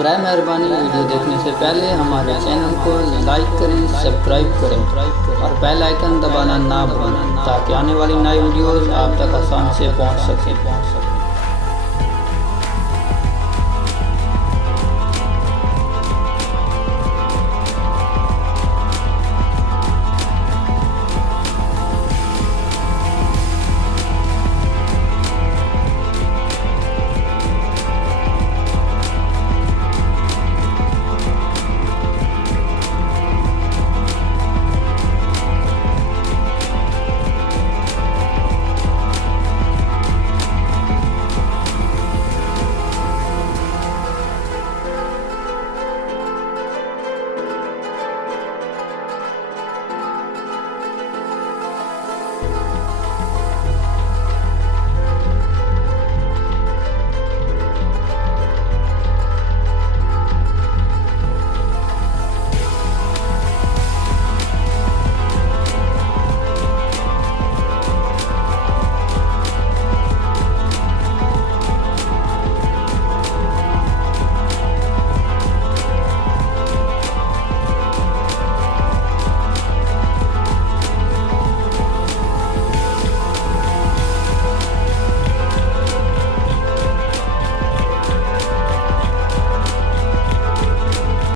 बराए मेहरबानी वीडियो देखने से पहले हमारे चैनल को लाइक करें, सब्सक्राइब करें और बेल आइकन दबाना ना भूलें ताकि आने वाली नई वीडियोस आप तक आसान से पहुंच सकें।